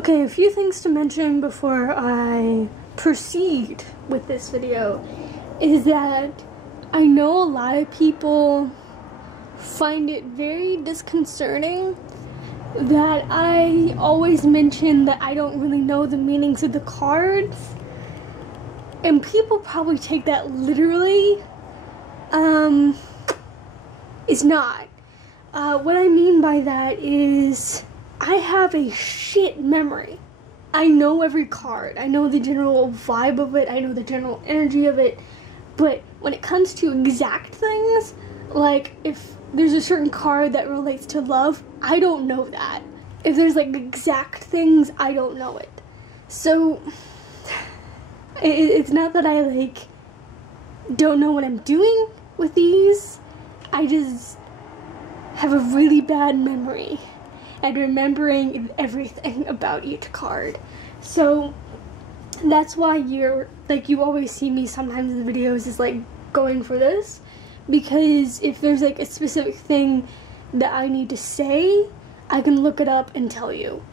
Okay, a few things to mention before I proceed with this video is that I know a lot of people find it very disconcerting that I always mention that I don't really know the meanings of the cards, and people probably take that literally. It's not. What I mean by that is I have a shit memory. I know every card. I know the general vibe of it. I know the general energy of it. But when it comes to exact things, like if there's a certain card that relates to love, I don't know that. If there's like exact things, I don't know it. So it's not that I like don't know what I'm doing with these. I just have a really bad memory and remembering everything about each card. So that's why you always see me sometimes in the videos is like going for this, because if there's like a specific thing that I need to say, I can look it up and tell you.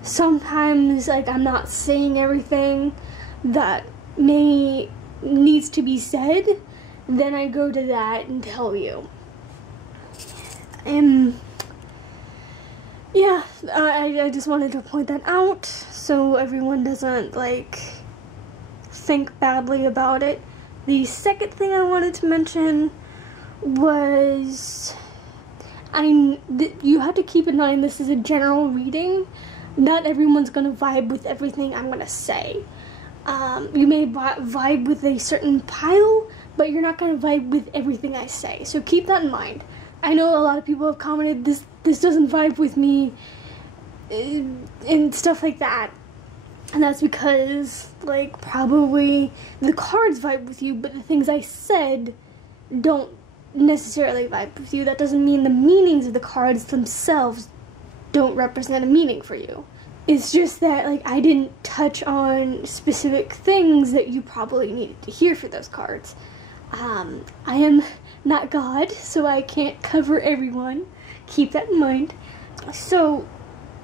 Sometimes like I'm not saying everything that needs to be said, then I go to that and tell you. And yeah, I just wanted to point that out so everyone doesn't like think badly about it. The second thing I wanted to mention was you have to keep in mind this is a general reading. Not everyone's gonna vibe with everything I'm gonna say. You may vibe with a certain pile, but you're not gonna vibe with everything I say. So keep that in mind. I know a lot of people have commented this doesn't vibe with me and stuff like that. And that's because like probably the cards vibe with you, but the things I said don't necessarily vibe with you. That doesn't mean the meanings of the cards themselves don't represent a meaning for you. It's just that like I didn't touch on specific things that you probably needed to hear for those cards. I am not God, so I can't cover everyone. Keep that in mind. So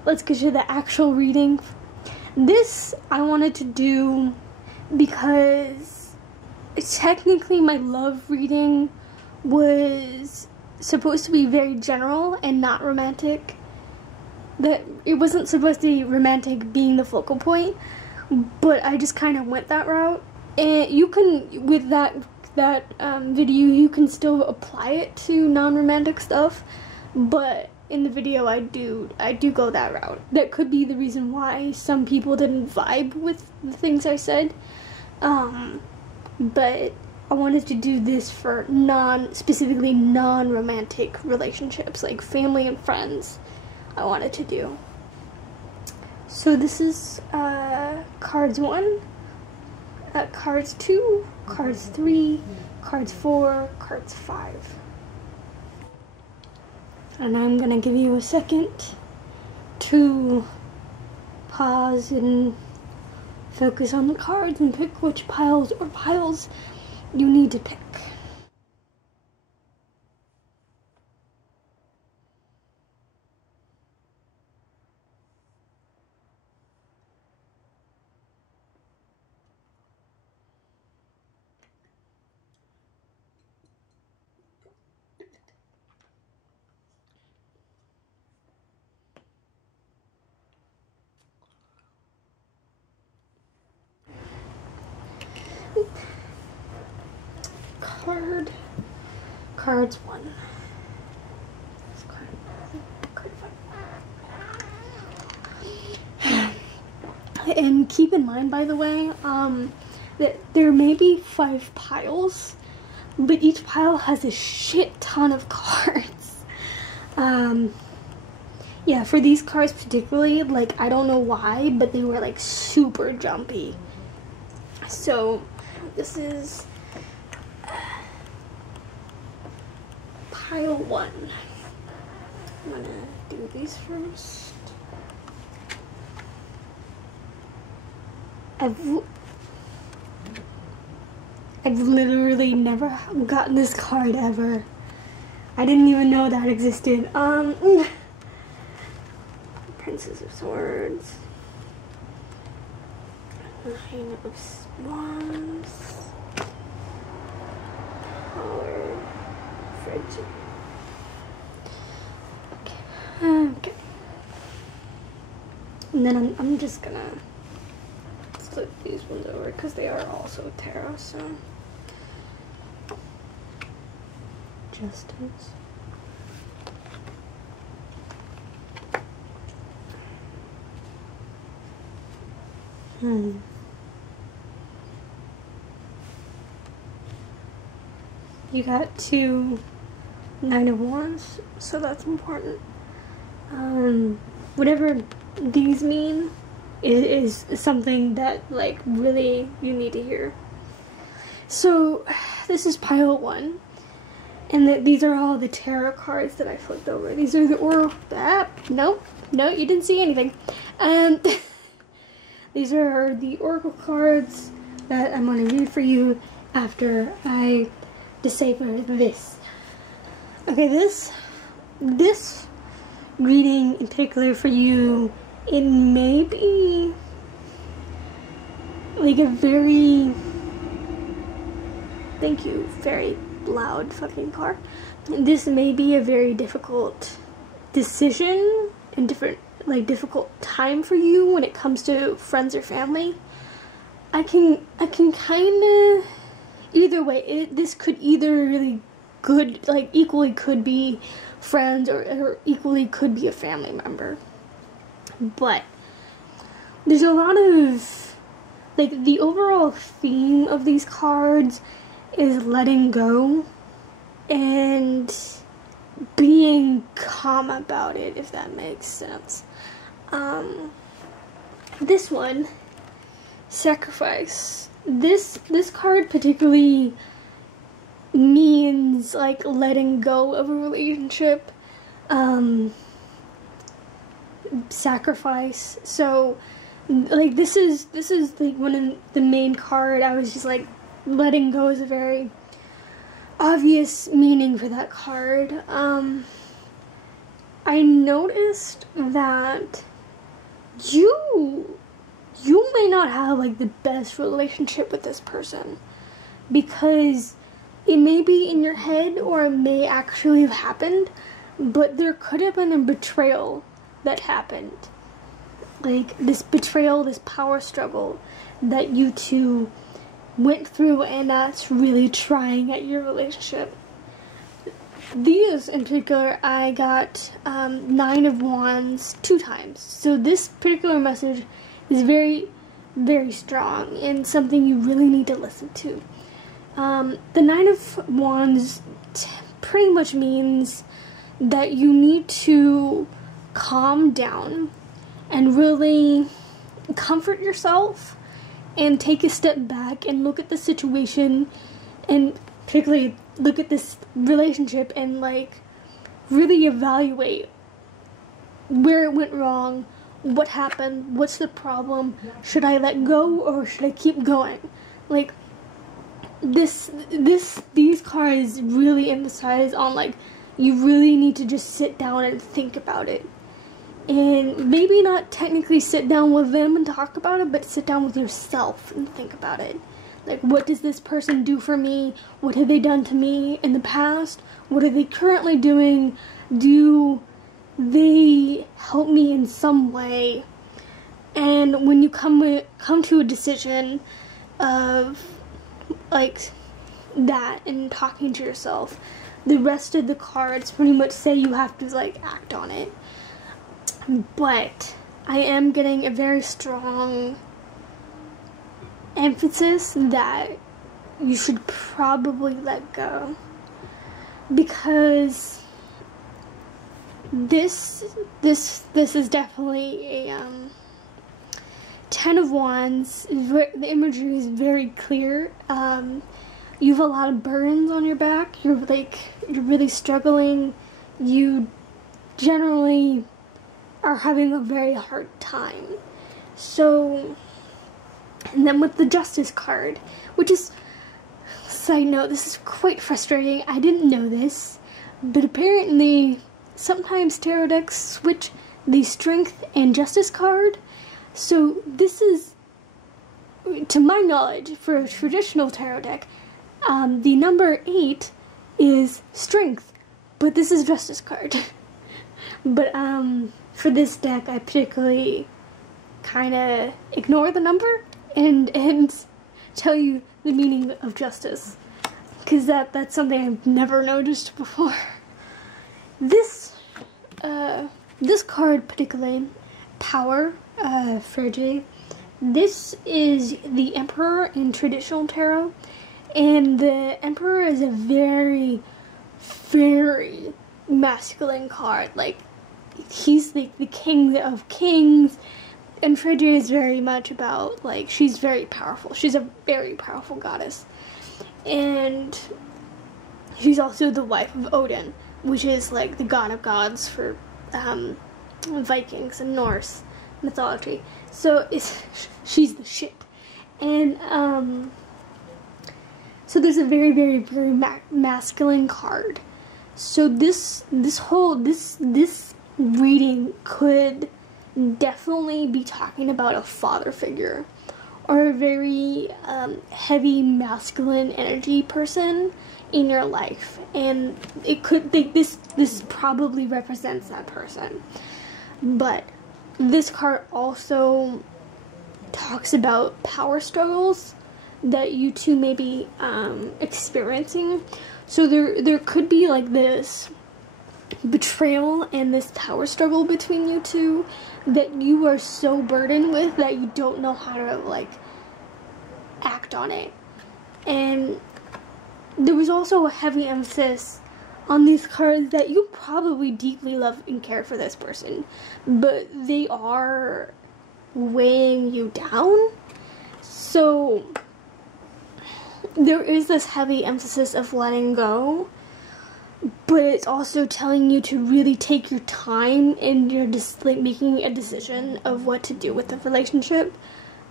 let's get to the actual reading. This I wanted to do because technically my love reading was supposed to be very general and not romantic. That it wasn't supposed to be romantic being the focal point, but I just kind of went that route. And you can, with that video, you can still apply it to non-romantic stuff, but in the video I do go that route. That could be the reason why some people didn't vibe with the things I said, but I wanted to do this for specifically non-romantic relationships, like family and friends. I wanted to do. So this is cards 1, cards 2, cards 3, cards 4, cards 5. And I'm gonna give you a second to pause and focus on the cards and pick which piles you need to pick. Cards 1. And keep in mind, by the way, that there may be 5 piles, but each pile has a shit ton of cards. Yeah, for these cards particularly, like, I don't know why, but they were like super jumpy. So this is pile 1. I'm gonna do these first. I've literally never gotten this card ever. I didn't even know that existed. Print Aces of Swords, Nine of Wands, Power, Frigid. Okay. And then I'm just gonna flip these ones over because they are also tarot, so. Justice. You got 2 Nine of Wands, so that's important. Whatever these mean is something that, like, really you need to hear. So this is pile 1, and these are all the tarot cards that I flipped over. These are the oracle. No, you didn't see anything. These are the oracle cards that I'm going to read for you after I decipher this. Okay, this reading in particular for you, it may be like a very, thank you, very loud fucking car. This may be a very difficult decision and difficult time for you when it comes to friends or family. I can kind of, either way, this could either really good, like equally could be friends or equally could be a family member. But there's a lot of, like, the overall theme of these cards is letting go and being calm about it, if that makes sense. This one, Sacrifice. This card particularly means, like, letting go of a relationship, sacrifice. So, like, this is like one of the main card. I was just like, letting go is a very obvious meaning for that card. I noticed that you may not have, like, the best relationship with this person, because it may be in your head or it may actually have happened, but there could have been a betrayal that happened. Like, this betrayal, this power struggle that you two went through, and that's really trying at your relationship. These in particular, I got Nine of Wands 2 times. So this particular message is very, very strong and something you really need to listen to. The Nine of Wands pretty much means that you need to calm down and really comfort yourself and take a step back and look at the situation, and particularly look at this relationship and, like, really evaluate where it went wrong, what happened, what's the problem, should I let go or should I keep going? Like, these cards really emphasize on, like, you really need to just sit down and think about it. And maybe not technically sit down with them and talk about it, but sit down with yourself and think about it. Like, what does this person do for me? What have they done to me in the past? What are they currently doing? Do they help me in some way? And when you come to a decision of, like, that and talking to yourself, the rest of the cards pretty much say you have to, like, act on it. But I am getting a very strong emphasis that you should probably let go, because this is definitely a 10 of Wands. The imagery is very clear. You have a lot of burdens on your back. You're really struggling. You generally are having a very hard time. So, and then with the Justice card, which is, side note, this is quite frustrating. I didn't know this, but apparently sometimes tarot decks switch the Strength and Justice card. So this is, to my knowledge, for a traditional tarot deck, the number 8 is Strength, but this is Justice card. But for this deck, I particularly kind of ignore the number and tell you the meaning of justice, because that's something I've never noticed before. This card particularly, Power, Frigid, this is the Emperor in traditional tarot, and the Emperor is a very, very masculine card. Like, he's the king of kings, and Frigid is very much about, like, she's very powerful. She's a very powerful goddess. And she's also the wife of Odin, which is, like, the god of gods for Vikings and Norse mythology. So she's the shit. And so there's a very, very, very masculine card. So this reading could definitely be talking about a father figure, or a very heavy masculine energy person in your life, and it could think this probably represents that person. But this card also talks about power struggles that you two may be experiencing. So there could be like this betrayal and this power struggle between you two that you are so burdened with that you don't know how to, like, act on it. And there was also a heavy emphasis on these cards that you probably deeply love and care for this person, but they are weighing you down. So there is this heavy emphasis of letting go, but it's also telling you to really take your time in your making a decision of what to do with the relationship.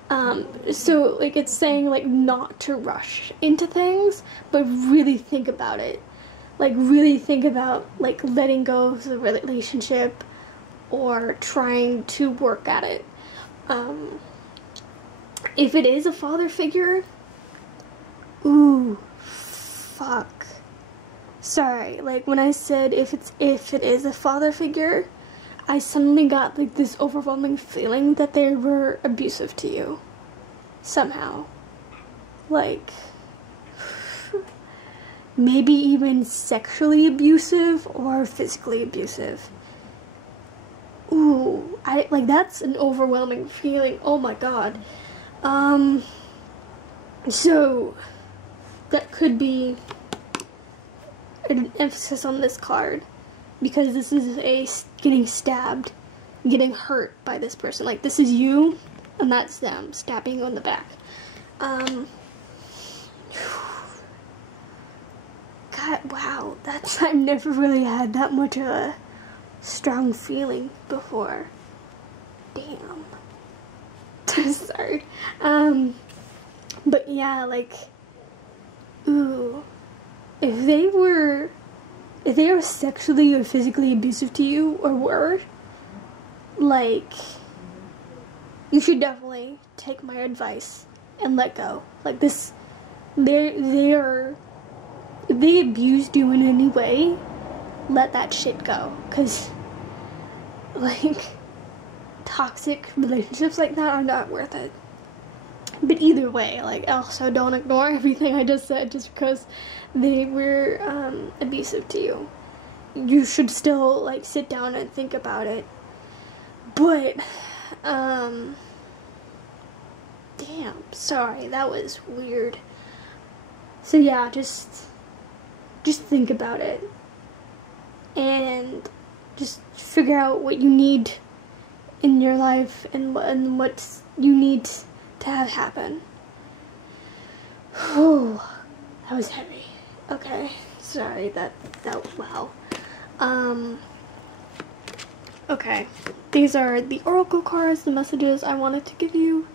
So, like, it's saying, like, not to rush into things, but really think about it. Like, really think about, like, letting go of the relationship or trying to work at it. If it is a father figure, ooh, fuck. Sorry, like, when I said if it is a father figure, I suddenly got, like, this overwhelming feeling that they were abusive to you. Somehow. Like, maybe even sexually abusive or physically abusive. Ooh, that's an overwhelming feeling. Oh my god. So, that could be an emphasis on this card, because this is a getting stabbed, getting hurt by this person. Like, this is you, and that's them stabbing you in the back. God, wow, I've never really had that much of a strong feeling before. Damn. Sorry. But yeah, like, ooh. If they were sexually or physically abusive to you, or were, like, you should definitely take my advice and let go. Like, this, if they abused you in any way, let that shit go. 'Cause, like, toxic relationships like that are not worth it. But either way, like, also don't ignore everything I just said just because they were abusive to you. You should still, like, sit down and think about it. But, damn, sorry, that was weird. So yeah, just think about it. And just figure out what you need in your life and what you need to have happen. Oh, that was heavy. Okay, sorry, wow. Okay, these are the oracle cards, the messages I wanted to give you.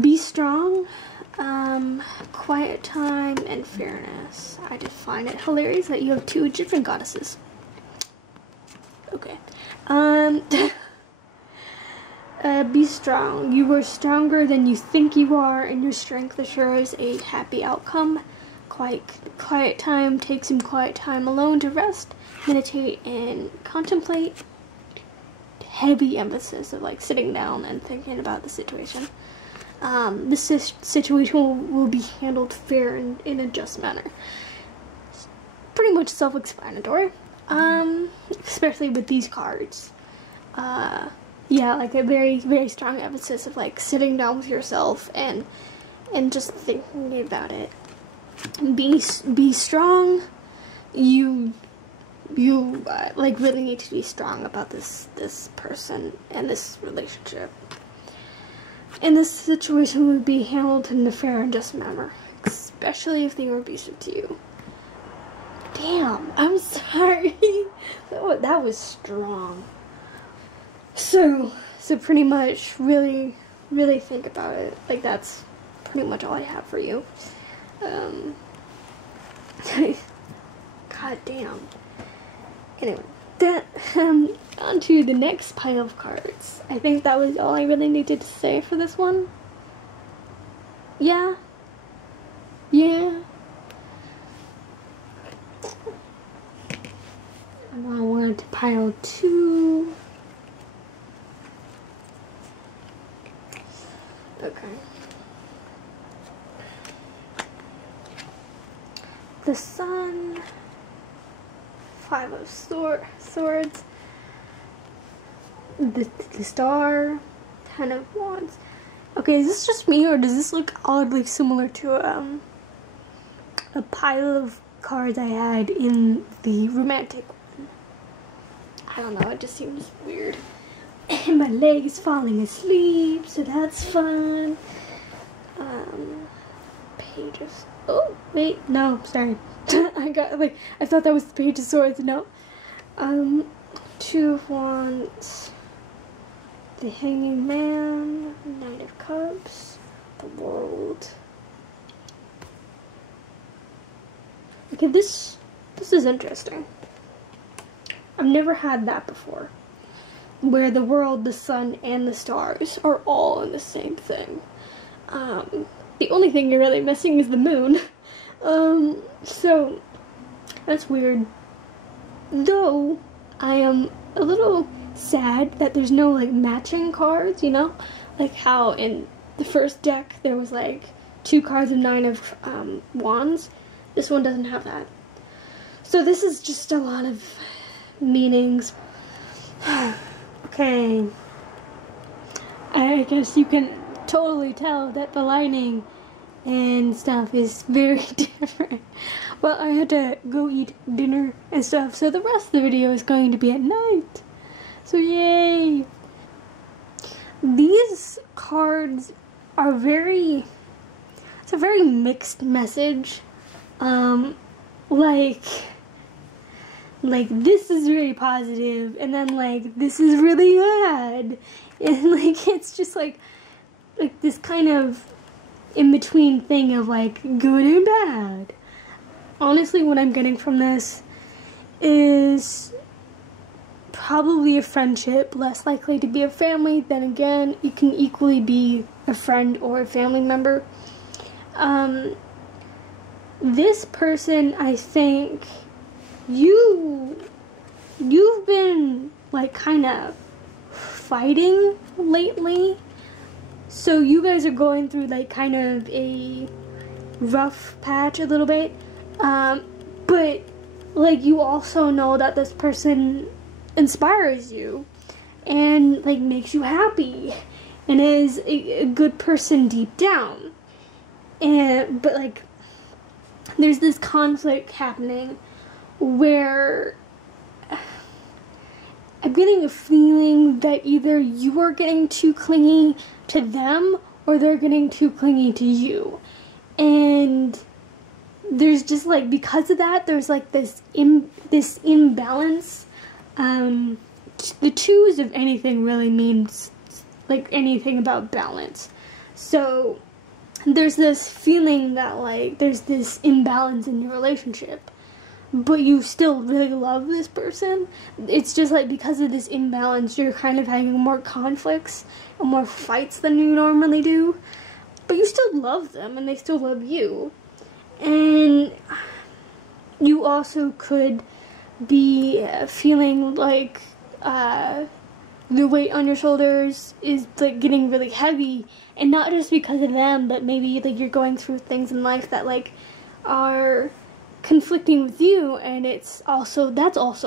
Be strong, quiet time, and fairness. I just find it hilarious that you have two Egyptian goddesses. Okay. Be strong. You are stronger than you think you are, and your strength assures a happy outcome. Quiet time. Take some quiet time alone to rest, meditate, and contemplate. Heavy emphasis of like sitting down and thinking about the situation. This situation will be handled fair and in a just manner. It's pretty much self-explanatory. Especially with these cards. Yeah, like a very, very strong emphasis of like sitting down with yourself and just thinking about it. Be strong. You like really need to be strong about this person and this relationship. And this situation would be handled in a fair and just manner, especially if they were abusive to you. Damn, I'm sorry. That was strong. So pretty much really, really think about it. Like, that's pretty much all I have for you. God damn. Anyway, on to the next pile of cards. I think that was all I really needed to say for this one. Yeah. And I wanted to pile 2. Okay. The Sun, 5 of Swords, the Star, 10 of Wands. Okay, is this just me, or does this look oddly similar to a pile of cards I had in the romantic one? I don't know, it just seems weird. And my leg is falling asleep, so that's fun. Pages. Oh, wait, no, sorry. I thought that was the Page of Swords. No. 2 of Wands. The Hanging Man. Knight of Cups. The World. Okay, this is interesting. I've never had that before, where the world, the sun, and the stars are all in the same thing. The only thing you're really missing is the moon. So that's weird. Though I am a little sad that there's no like matching cards, you know? Like how in the first deck there was like 2 cards of 9 of Wands. This one doesn't have that. So this is just a lot of meanings. Okay. I guess you can totally tell that the lining and stuff is very different. Well, I had to go eat dinner and stuff, so the rest of the video is going to be at night. So yay! These cards are it's a very mixed message. Like this is really positive, and then like this is really bad, and like it's just like this kind of in-between thing of like good and bad. Honestly, what I'm getting from this is probably a friendship, less likely to be a family. Then again, it can equally be a friend or a family member. This person, I think, you've been like kind of fighting lately. So you guys are going through like kind of a rough patch a little bit. But like you also know that this person inspires you and like makes you happy and is a good person deep down. But like there's this conflict happening where I'm getting a feeling that either you are getting too clingy to them or they're getting too clingy to you. And there's just like, because of that, there's like this imbalance. The twos of anything really means like anything about balance. So there's this feeling that like there's this imbalance in your relationship. but you still really love this person. It's just like because of this imbalance, you're kind of having more conflicts and more fights than you normally do. But you still love them and they still love you. And you also could be feeling like the weight on your shoulders is like getting really heavy, and not just because of them, but maybe like you're going through things in life that like are conflicting with you, and that's also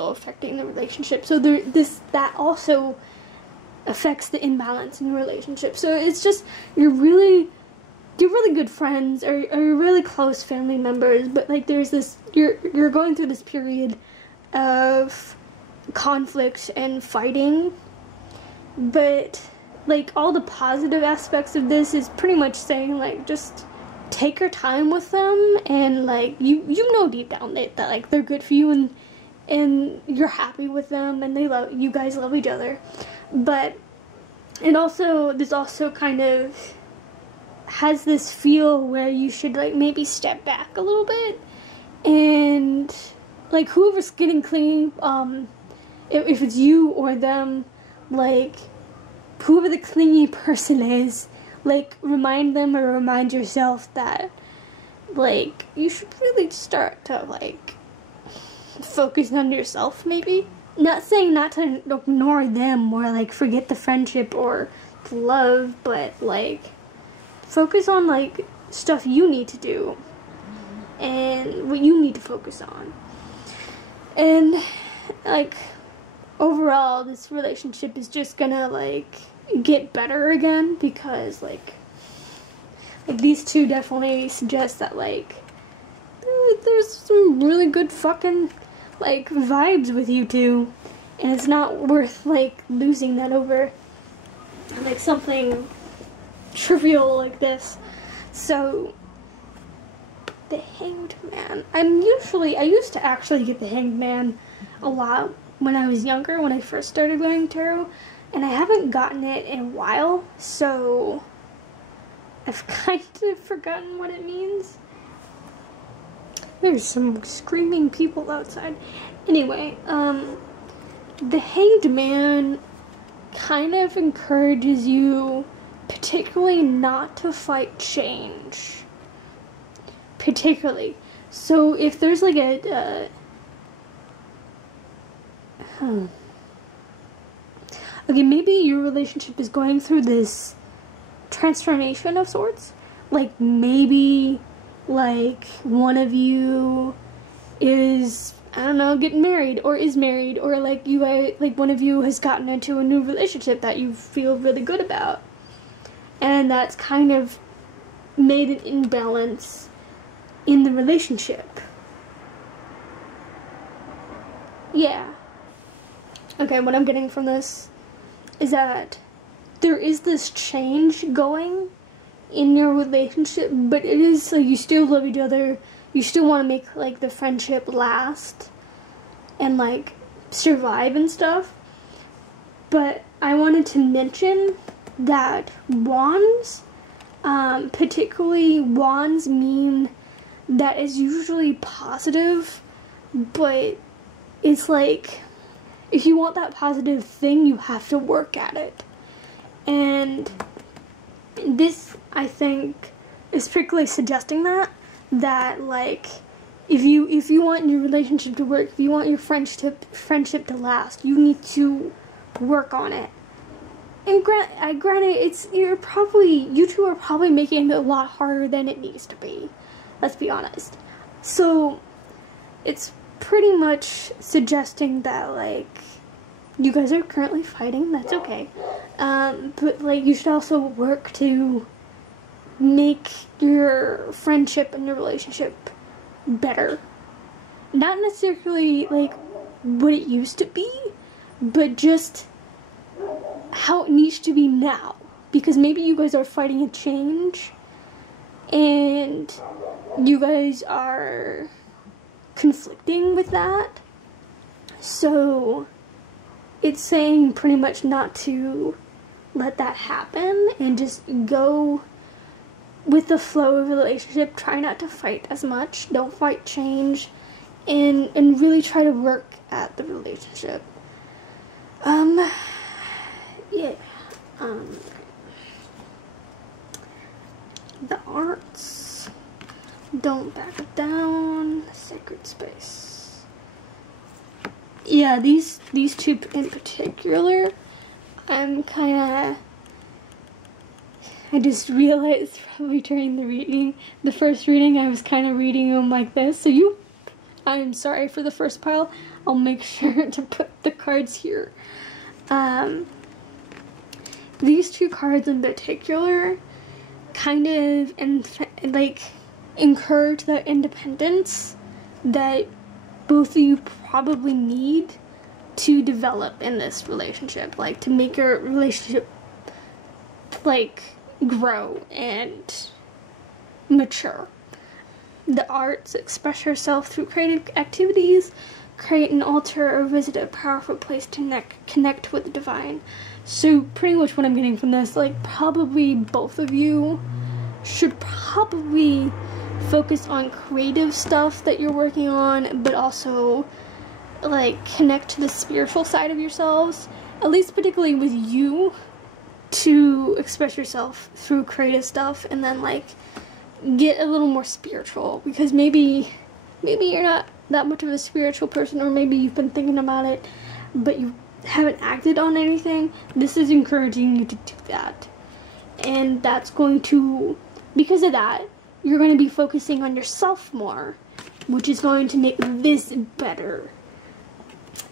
affecting the relationship. So that also affects the imbalance in the relationship. So it's just you're really good friends, or you're really close family members, but like there's this you're going through this period of conflict and fighting. But like all the positive aspects of this is pretty much saying like just take your time with them, and like you know deep down that like they're good for you, and you're happy with them, and you guys love each other. But this also kind of has this feel where you should like maybe step back a little bit, and like whoever's getting clingy, if it's you or them, like whoever the clingy person is, like remind them or remind yourself that like you should really start to like focus on yourself. Maybe not saying not to ignore them or like forget the friendship or the love, but like focus on like stuff you need to do and what you need to focus on. And like overall, this relationship is just gonna like get better again, because like these two definitely suggest that like there's some really good fucking like vibes with you two, and it's not worth like losing that over like something trivial like this. So the Hanged Man. I used to actually get the Hanged Man a lot when I was younger, when I first started learning tarot, and I haven't gotten it in a while, so I've kind of forgotten what it means. There's some screaming people outside. Anyway, the Hanged Man kind of encourages you particularly not to fight change. Particularly. So if there's like okay, maybe your relationship is going through this transformation of sorts. Like maybe like one of you is, I don't know, getting married or is married, or like you guys, like one of you has gotten into a new relationship that you feel really good about, and that's kind of made an imbalance in the relationship. Yeah. Okay, what I'm getting from this is that there is this change going in your relationship, but it is like you still love each other, you still want to make like the friendship last and like survive and stuff. But I wanted to mention that wands, particularly wands, mean that is usually positive, but it's like if you want that positive thing, you have to work at it. And this, I think, is particularly suggesting that like if you want your relationship to work, if you want your friendship to last, you need to work on it. And granted, you two are probably making it a lot harder than it needs to be. Let's be honest. So it's pretty much suggesting that like you guys are currently fighting. That's okay. But like you should also work to make your friendship and your relationship better. Not necessarily like what it used to be, but just how it needs to be now. Because maybe you guys are fighting a change, and you guys are conflicting with that. So it's saying pretty much not to let that happen and just go with the flow of the relationship. Try not to fight as much. Don't fight change. and really try to work at the relationship. Yeah. The arts. Don't back down. Sacred space. Yeah, these two in particular, I'm kinda, I just realized probably during the first reading, I was kind of reading them like this. So I'm sorry for the first pile. I'll make sure to put the cards here. These two cards in particular kind of encourage that independence that both of you probably need to develop in this relationship, like to make your relationship like grow and mature. The arts express yourself through creative activities, create an altar, or visit a powerful place to connect with the divine. So pretty much what I'm getting from this, like probably both of you should probably focus on creative stuff that you're working on, but also like connect to the spiritual side of yourselves, at least particularly with you, to express yourself through creative stuff, and then like get a little more spiritual, because maybe you're not that much of a spiritual person, or maybe you've been thinking about it but you haven't acted on anything. This is encouraging you to do that, and that's going to, because of that, you're going to be focusing on yourself more, which is going to make this better.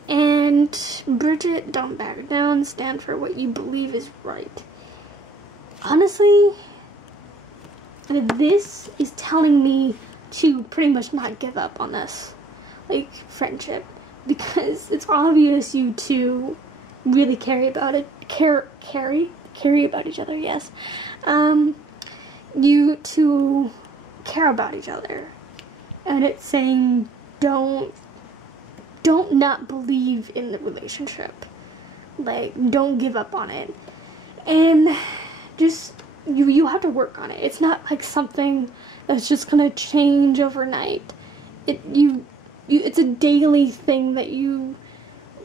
And Bridget, don't back down, stand for what you believe is right. Honestly, this is telling me to pretty much not give up on this, like, friendship, because it's obvious you two really care about each other, yes. You two care about each other, and it's saying don't not believe in the relationship, like, don't give up on it, and just you have to work on it. It's not like something that's just gonna change overnight. It's a daily thing that you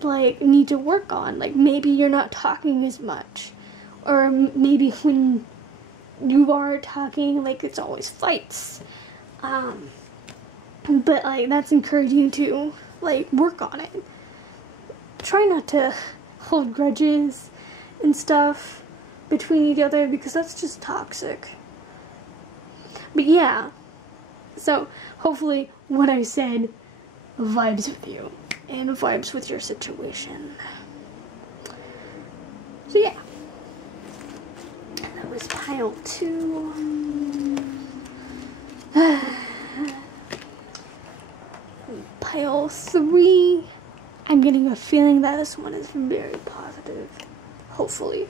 like need to work on. Like, maybe you're not talking as much, or maybe when you are talking, like, it's always fights. But like, that's encouraging to like work on it. Try not to hold grudges and stuff between each other, because that's just toxic. But yeah, so hopefully what I said vibes with you and vibes with your situation. So yeah, that was pile 2. Pile 3, I'm getting a feeling that this one is very positive, hopefully.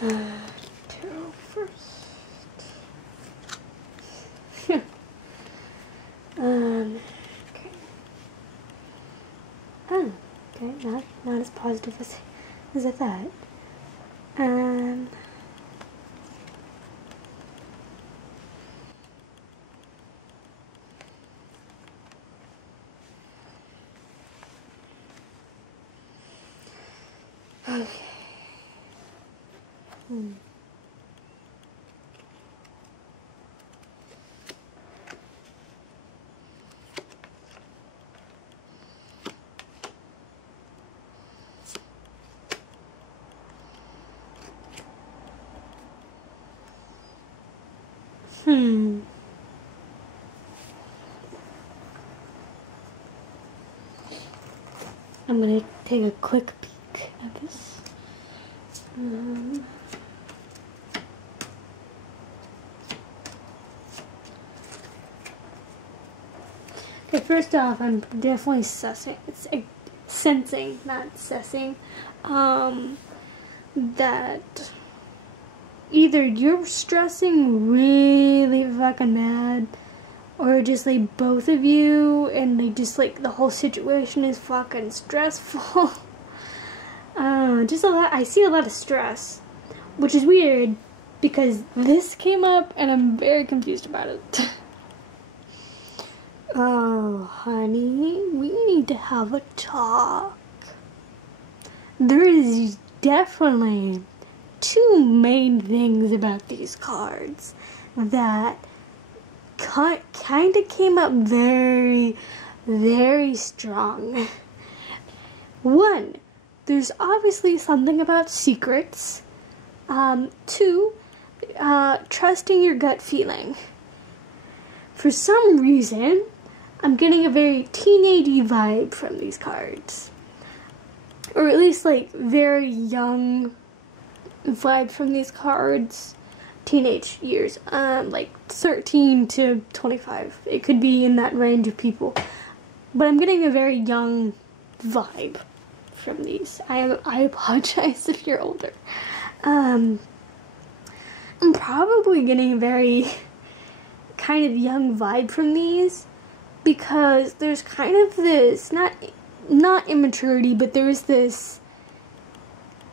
Tarot first. Okay. Oh, okay, not as positive as I thought. Okay. I'm gonna take a quick peek at this. Okay, first off, I'm definitely sensing, not sussing, that either you're stressing really fucking bad, or just like both of you, and like just like the whole situation is fucking stressful. Just a lot. I see a lot of stress, which is weird because this came up and I'm very confused about it. Oh, honey, we need to have a talk. There is definitely two main things about these cards that kind of came up very, very strong. One, there's obviously something about secrets. Two, trusting your gut feeling. For some reason, I'm getting a very teenagey vibe from these cards. Or at least, like, very young vibe from these cards. Teenage years. Like, 13 to 25. It could be in that range of people. But I'm getting a very young vibe from these. I apologize if you're older. I'm probably getting a very kind of young vibe from these because there's kind of this not immaturity, but there's this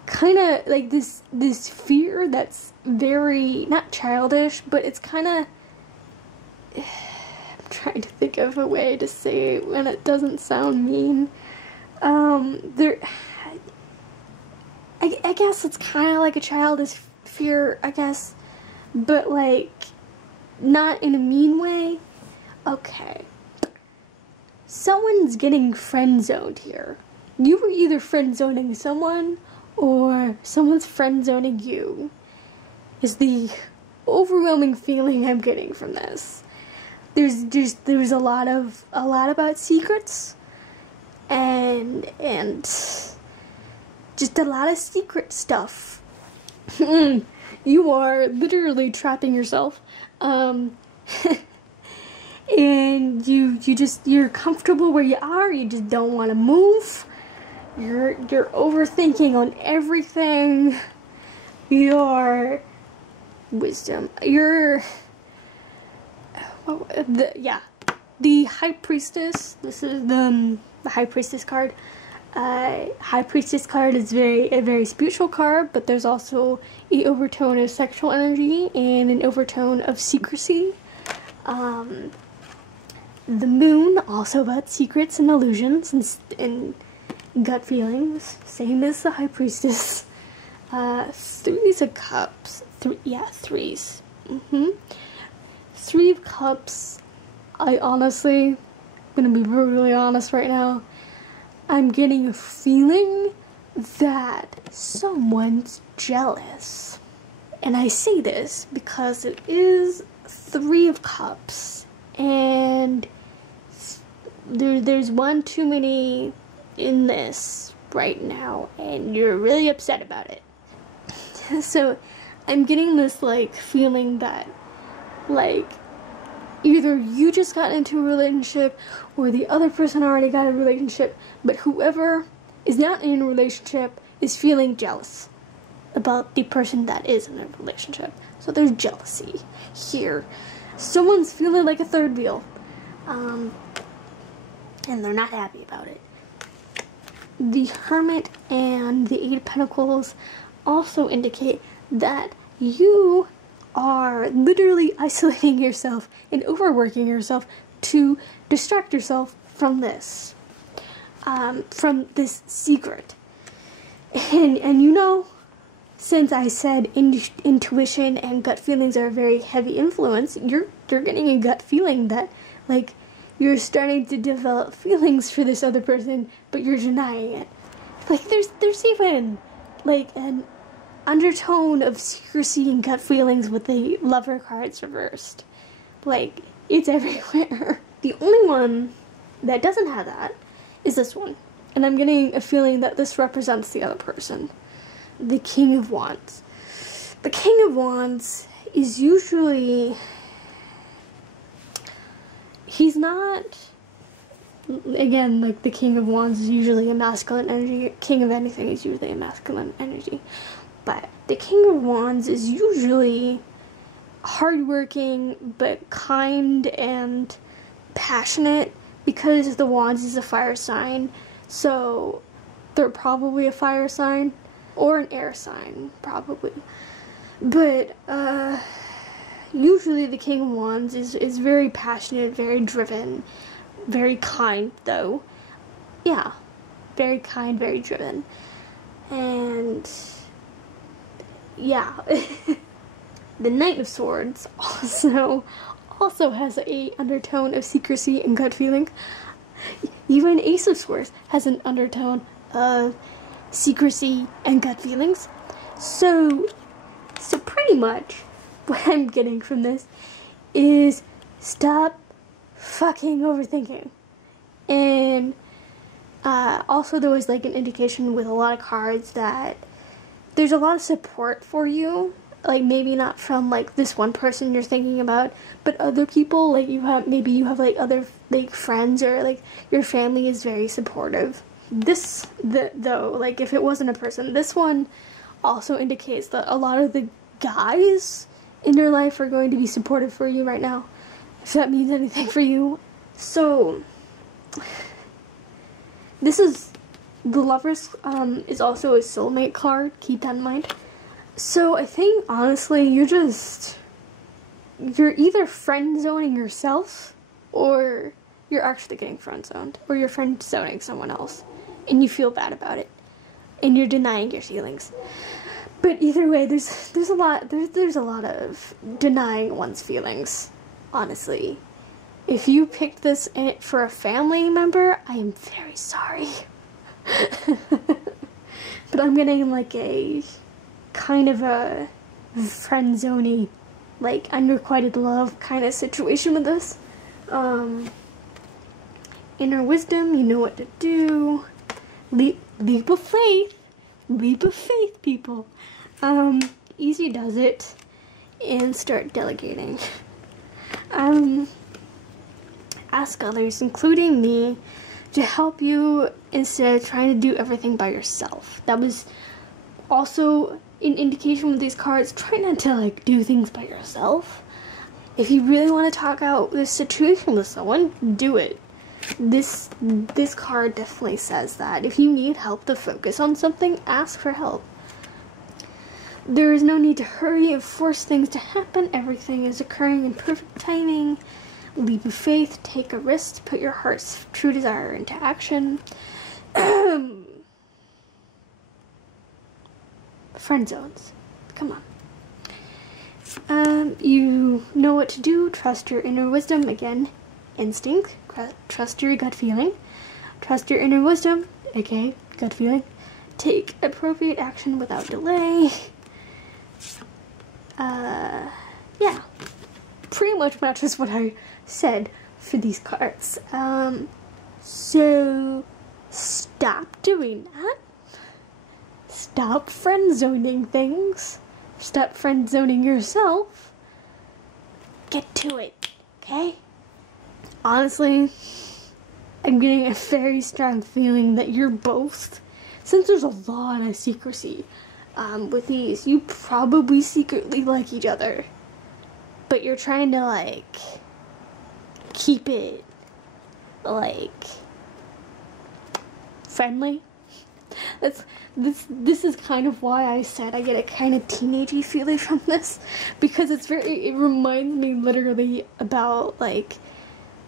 kind of like this fear that's very not childish, but it's kind of I'm trying to think of a way to say it when it doesn't sound mean. I guess it's kind of like a childish fear, I guess, but like not in a mean way. Okay. Someone's getting friend-zoned here. You were either friend-zoning someone or someone's friend-zoning you. Is the overwhelming feeling I'm getting from this. There's a lot about secrets and just a lot of secret stuff. You are literally trapping yourself. And you're comfortable where you are, you just don't want to move. You're overthinking on everything. Your wisdom. The High Priestess. This is the High Priestess card. High Priestess card is a very spiritual card, but there's also an overtone of sexual energy and an overtone of secrecy. The Moon, also about secrets and illusions and gut feelings, same as the High Priestess. Threes of Cups. Threes. Three of Cups. I honestly, I'm gonna be brutally honest right now, I'm getting a feeling that someone's jealous. And I say this because it is Three of Cups. And there's one too many in this right now. And you're really upset about it. So I'm getting this like feeling that like either you just got into a relationship or the other person already got a relationship, but whoever is not in a relationship is feeling jealous about the person that is in a relationship. So there's jealousy here. Someone's feeling like a third wheel. And they're not happy about it. The Hermit and the Eight of Pentacles also indicate that you are literally isolating yourself and overworking yourself to distract yourself from this secret. And you know, since I said intuition and gut feelings are a very heavy influence, you're getting a gut feeling that like you're starting to develop feelings for this other person, but you're denying it. Like there's even like an undertone of secrecy and gut feelings with the Lover cards reversed. Like, it's everywhere. The only one that doesn't have that is this one. And I'm getting a feeling that this represents the other person. The King of Wands. The King of Wands is usually... He's not... Again, like the King of Wands is usually a masculine energy. King of anything is usually a masculine energy. But the King of Wands is usually hardworking, but kind and passionate because the Wands is a fire sign. So they're probably a fire sign or an air sign, probably. But usually the King of Wands is very passionate, very driven, very kind, though. Yeah, very kind, very driven. And yeah, the Knight of Swords also has a undertone of secrecy and gut feeling. Even Ace of Swords has an undertone of secrecy and gut feelings. So pretty much what I'm getting from this is stop fucking overthinking. And also there was like an indication with a lot of cards that there's a lot of support for you. Like maybe not from like this one person you're thinking about, but other people, like you have like other like friends, or like your family is very supportive. Though, like if it wasn't a person, this one also indicates that a lot of the guys in your life are going to be supportive for you right now, if that means anything for you. So this is the Lovers is also a soulmate card, keep that in mind. So I think honestly you're either friend zoning yourself, or you're actually getting friend zoned, or you're friend zoning someone else and you feel bad about it and you're denying your feelings. But either way, there's a lot of denying one's feelings, honestly. If you picked this for a family member, I am very sorry. But I'm getting like a kind of a friend zoney, like unrequited love kind of situation with this. Inner wisdom, you know what to do. Leap of faith, people. Easy does it, and start delegating. Ask others, including me, to help you instead of trying to do everything by yourself. That was also an indication with these cards. Try not to like do things by yourself. If you really want to talk out this situation with someone, do it. This card definitely says that. If you need help to focus on something, ask for help. There is no need to hurry and force things to happen. Everything is occurring in perfect timing. Leap of faith, take a risk, put your heart's true desire into action. Friend zones. Come on. You know what to do. Trust your inner wisdom. Again, instinct. Trust your gut feeling. Trust your inner wisdom. Okay, gut feeling. Take appropriate action without delay. Yeah. Pretty much matches what I said for these cards. So stop doing that. Stop friend zoning things. Stop friend zoning yourself. Get to it, okay? Honestly, I'm getting a very strong feeling that you're both, since there's a lot of secrecy with these, you probably secretly like each other, but you're trying to like keep it like friendly. This is kind of why I said I get a kind of teenagey feeling from this, because it reminds me literally about like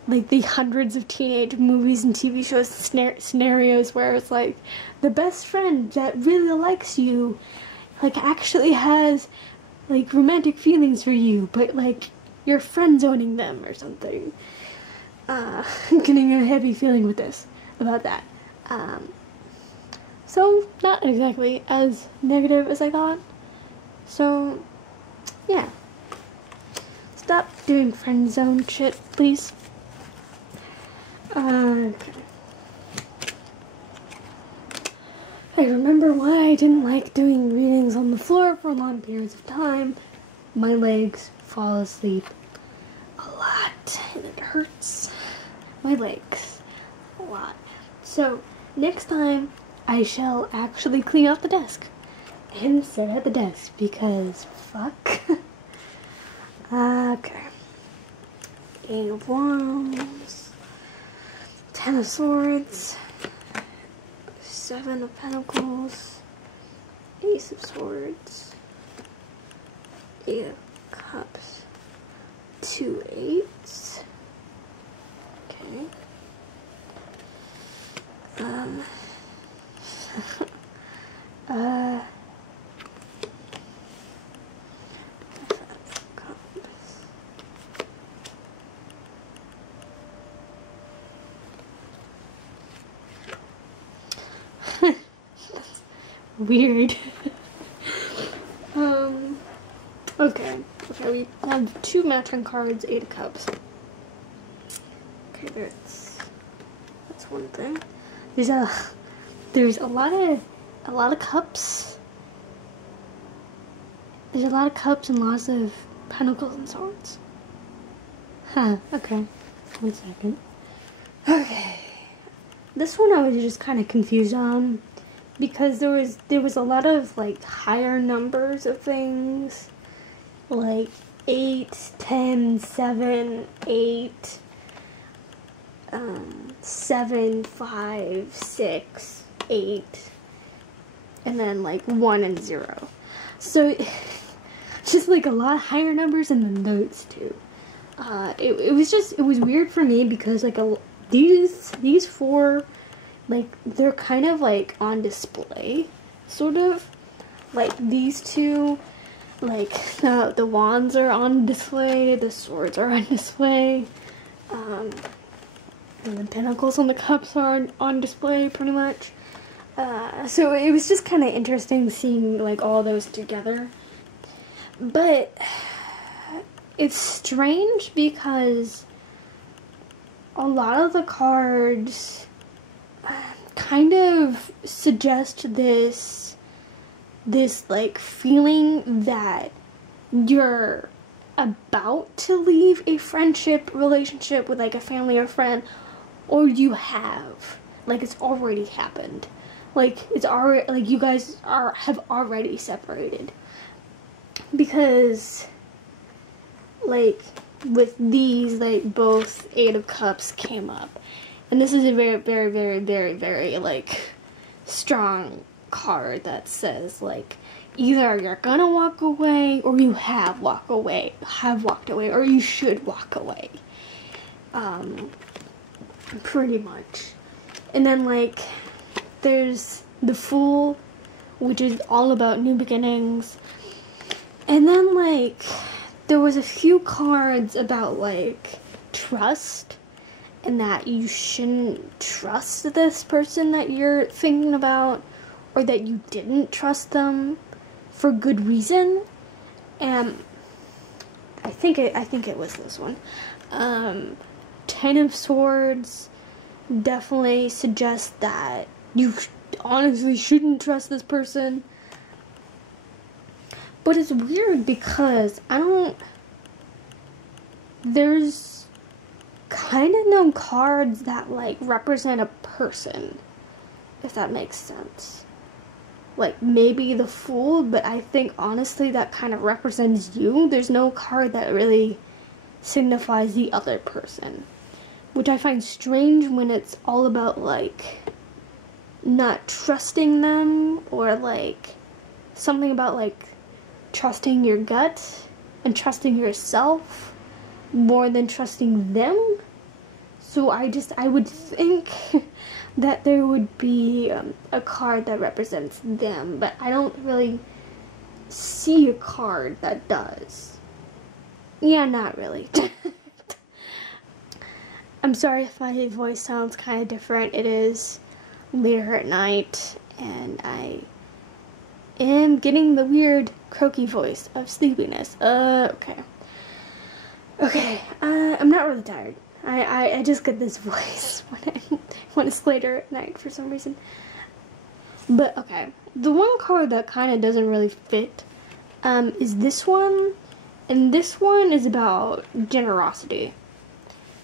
the hundreds of teenage movies and TV shows scenarios where it's like the best friend that really likes you like actually has like romantic feelings for you, but like you're friend zoning them or something. I'm getting a heavy feeling with this about that. So not exactly as negative as I thought. So yeah, stop doing friend zone shit, please. Okay. I remember why I didn't like doing readings on the floor for long periods of time. My legs fall asleep a lot, and it hurts my legs a lot. So next time I shall actually clean out the desk and sit at the desk, because fuck. Okay. 8 of Wands, 10 of Swords, 7 of Pentacles, Ace of Swords, 8 of Cups, 2 8s, okay, Um, weird. Okay, we have 2 matching cards, 8 of cups. Okay, that's one thing. There's a lot of cups. There's a lot of cups and lots of pentacles and swords. Huh, okay. 1 second. Okay. This one I was just kind of confused on because there was a lot of like higher numbers of things. Like 8, 10, 7, 8, 7, 5, 6, 8, and then like 1 and 0. So just like a lot of higher numbers and then those two. It was weird for me because like these 4, like they're kind of like on display, sort of. Like these 2, like the wands are on display, the swords are on display, and the pentacles on the cups are on display pretty much. So it was just kind of interesting seeing like all those together. But it's strange because a lot of the cards kind of suggest this like feeling that you're about to leave a friendship relationship with like a family or friend, or you have, like it's already happened, like it's already, like you guys have already separated. Because like with these, like both 8 of cups came up, and this is a very, very, very, very, very like strong card that says like either you're gonna walk away or you have walked away, or you should walk away, pretty much. And then like there's the Fool, which is all about new beginnings. And then like there was a few cards about like trust, and that you shouldn't trust this person that you're thinking about, or that you didn't trust them for good reason. And I think it was this one. 10 of Swords definitely suggests that you honestly shouldn't trust this person. But it's weird because there's kind of no cards that like represent a person, if that makes sense. Like maybe the Fool, but I think honestly that kind of represents you. There's no card that really signifies the other person, which I find strange when it's all about like not trusting them, or like something about like trusting your gut and trusting yourself more than trusting them. So I would think that there would be a card that represents them, but I don't really see a card that does. Yeah, not really. I'm sorry if my voice sounds kind of different. It is later at night, and I am getting the weird croaky voice of sleepiness. Okay, I'm not really tired. I just get this voice when it's later at night for some reason. But okay, the one card that kind of doesn't really fit is this one, and this one is about generosity.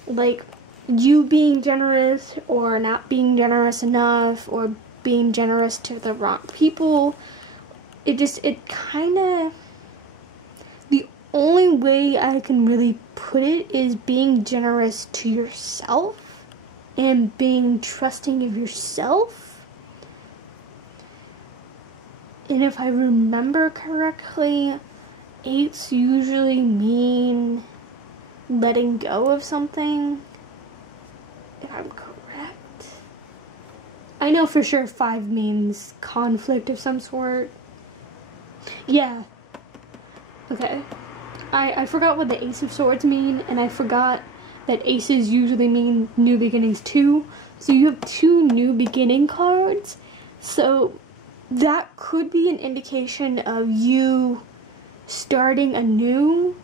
Like you being generous, or not being generous enough, or being generous to the wrong people. It kind of, the only way I can really put it is being generous to yourself and being trusting of yourself. And if I remember correctly, 8s usually mean letting go of something, if I'm correct. I know for sure 5 means conflict of some sort. Yeah. Okay. I forgot what the Ace of Swords mean, and I forgot that aces usually mean new beginnings too. So you have 2 new beginning cards. So that could be an indication of you starting anew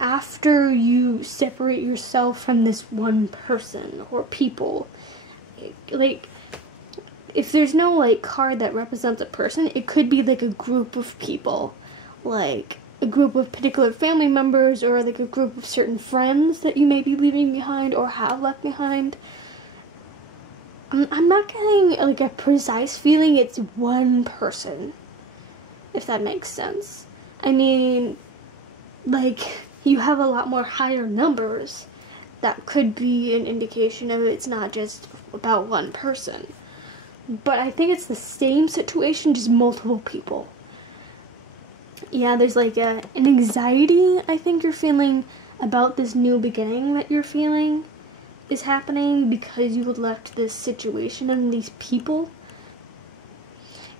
after you separate yourself from this one person or people. Like, if there's no, like, card that represents a person, it could be, like, a group of people. Like, a group of particular family members, or, like, a group of certain friends that you may be leaving behind or have left behind. I'm not getting, like, a precise feeling it's one person, if that makes sense. I mean, like, you have a lot more higher numbers. That could be an indication of it's not just about one person. But I think it's the same situation, just multiple people. Yeah, there's like an anxiety I think you're feeling about this new beginning that you're feeling is happening because you left this situation and these people.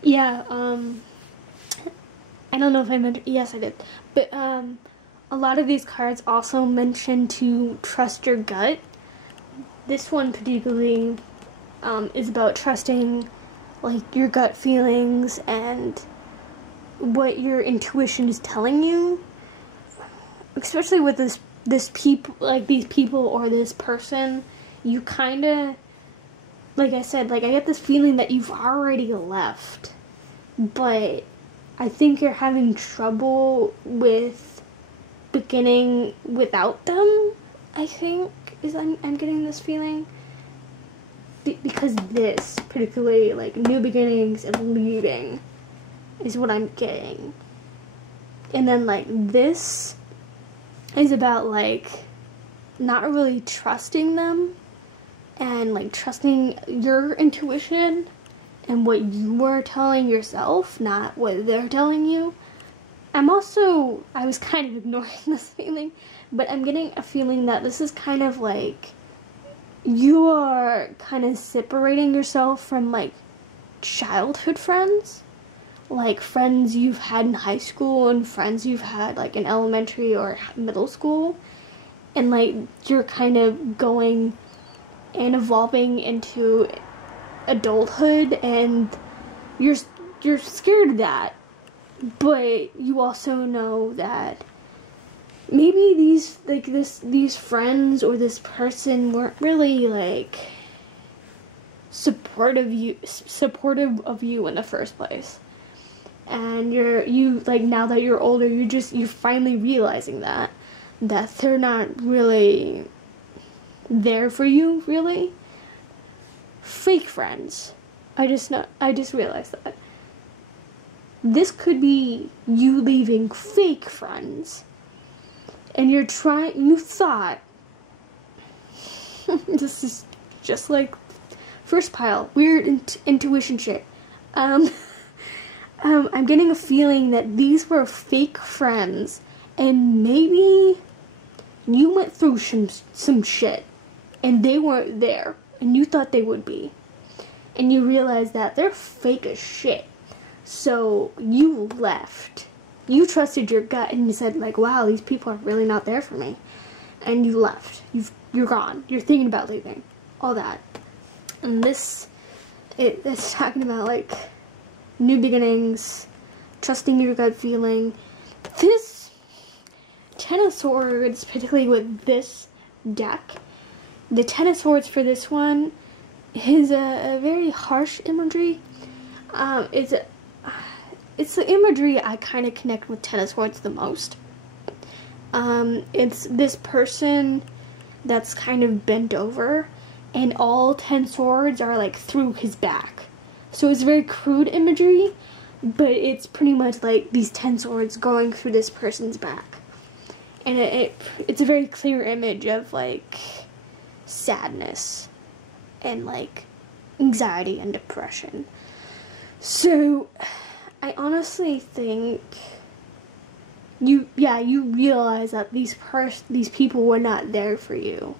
Yeah, I don't know if I mentioned, yes I did, but a lot of these cards also mention to trust your gut. This one particularly is about trusting, like, your gut feelings and what your intuition is telling you. Especially with this people, like these people or this person, you kind of, like I said, like I get this feeling that you've already left, but I think you're having trouble with beginning without them, I think, is I'm getting this feeling. Because this, particularly, like, new beginnings and leaving, is what I'm getting. And then, like, this is about, like, not really trusting them, and, like, trusting your intuition and what you are telling yourself, not what they're telling you. I was kind of ignoring this feeling, but I'm getting a feeling that this is kind of like you are kind of separating yourself from, like, childhood friends, like friends you've had in high school and friends you've had, like, in elementary or middle school, and, like, you're kind of going and evolving into adulthood, and you're scared of that. But you also know that maybe these friends or this person weren't really, like, supportive of you in the first place. And you like, now that you're older, you're finally realizing that they're not really there for you, really. Fake friends. I just realized that. This could be you leaving fake friends, and you thought, this is just like first pile, weird intuition shit. I'm getting a feeling that these were fake friends, and maybe you went through some shit, and they weren't there, and you thought they would be, and you realized that they're fake as shit. So you left. You trusted your gut and you said, like, wow, these people are really not there for me. And you left. You're gone. You're thinking about leaving. All that. And it's talking about, like, new beginnings, trusting your gut feeling. This Ten of Swords, particularly with this deck, the Ten of Swords for this one is a very harsh imagery. It's the imagery I kind of connect with Ten of Swords the most. It's this person that's kind of bent over, and all 10 swords are, like, through his back. So it's very crude imagery, but it's pretty much like these 10 swords going through this person's back. And it's a very clear image of, like, sadness and, like, anxiety and depression. So I honestly think you realize that these people were not there for you,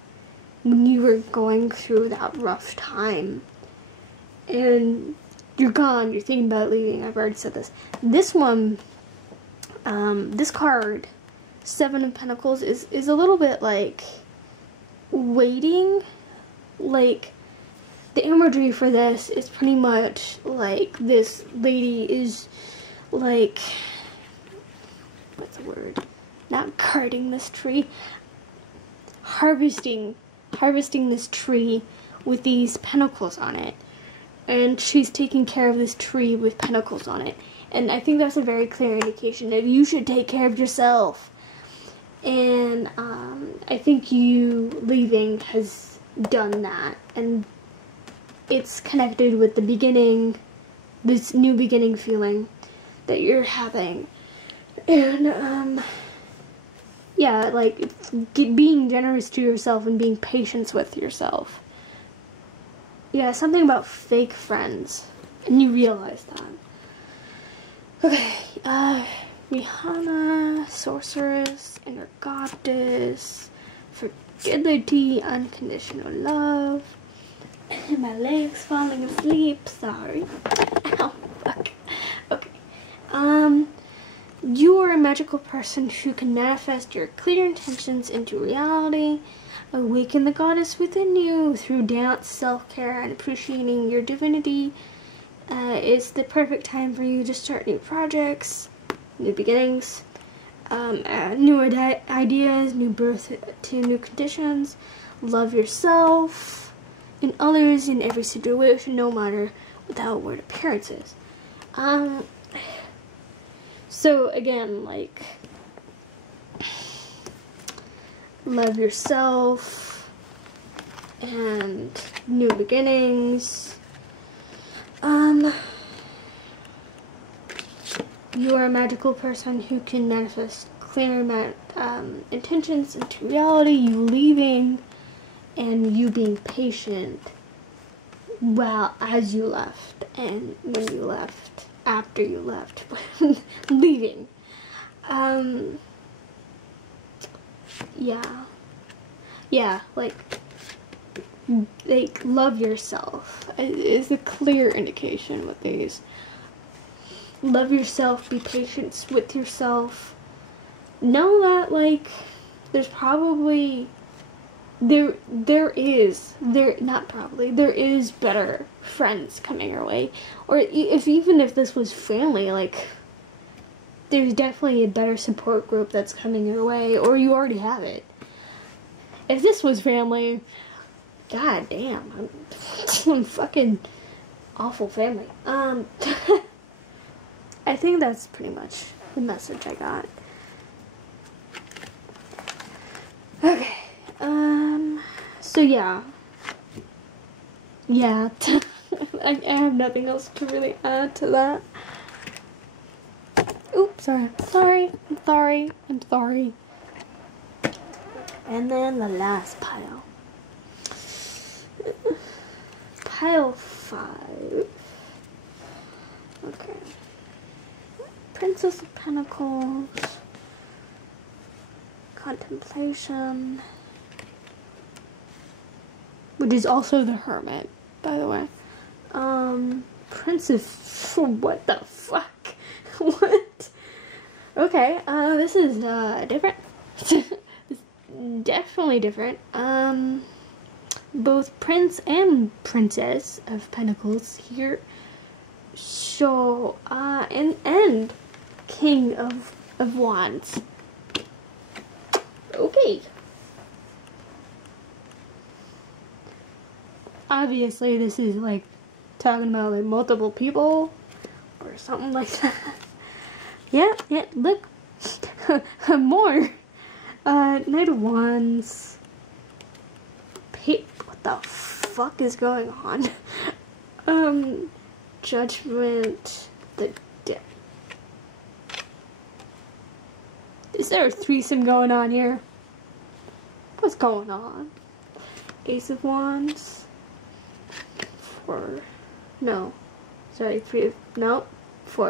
when you were going through that rough time. And you're gone, you're thinking about leaving. I've already said this. This one, this card, Seven of Pentacles, is a little bit like waiting. Like, the imagery for this is pretty much like this lady is like, what's the word? Not guarding this tree. Harvesting this tree with these pentacles on it. And she's taking care of this tree with pentacles on it. And I think that's a very clear indication that you should take care of yourself. And I think you leaving has done that. And it's connected with the beginning, this new beginning feeling that you're having. And, yeah, like, being generous to yourself and being patient with yourself. Yeah, something about fake friends. And you realize that. Okay, Rihanna, Sorceress, Inner Goddess, Fragility, Unconditional Love. My leg's falling asleep, sorry. Ow, fuck. Okay. You are a magical person who can manifest your clear intentions into reality. Awaken the goddess within you through dance, self-care, and appreciating your divinity. It's the perfect time for you to start new projects, new beginnings, new ideas, new birth to new conditions. Love yourself and others in every situation, no matter what the outward appearances. So again, like, love yourself and new beginnings. You are a magical person who can manifest clear intentions into reality. You leaving and you being patient while as you left and when you left, after you left, leaving. Yeah, like love yourself is a clear indication with these. Love yourself, be patient with yourself. Know that, like, there's probably, there is better friends coming your way. Or even if this was family, like, there's definitely a better support group that's coming your way, or you already have it. If this was family, god damn, I'm some fucking awful family. I think that's pretty much the message I got. Okay, so yeah, I have nothing else to really add to that. Oops, I'm sorry. And then the last pile. Pile 5. Okay. Princess of Pentacles. Contemplation. Which is also the Hermit, by the way. Prince of... What the fuck? What? Okay, this is, different. Definitely different. Both Prince and Princess of Pentacles here. So, and King of Wands. Okay. Obviously, this is, like, talking about, like, multiple people or something like that. Yeah, look. More. Knight of Wands. What the fuck is going on? Judgment. The Death. Is there a threesome going on here? What's going on? Ace of Wands. 4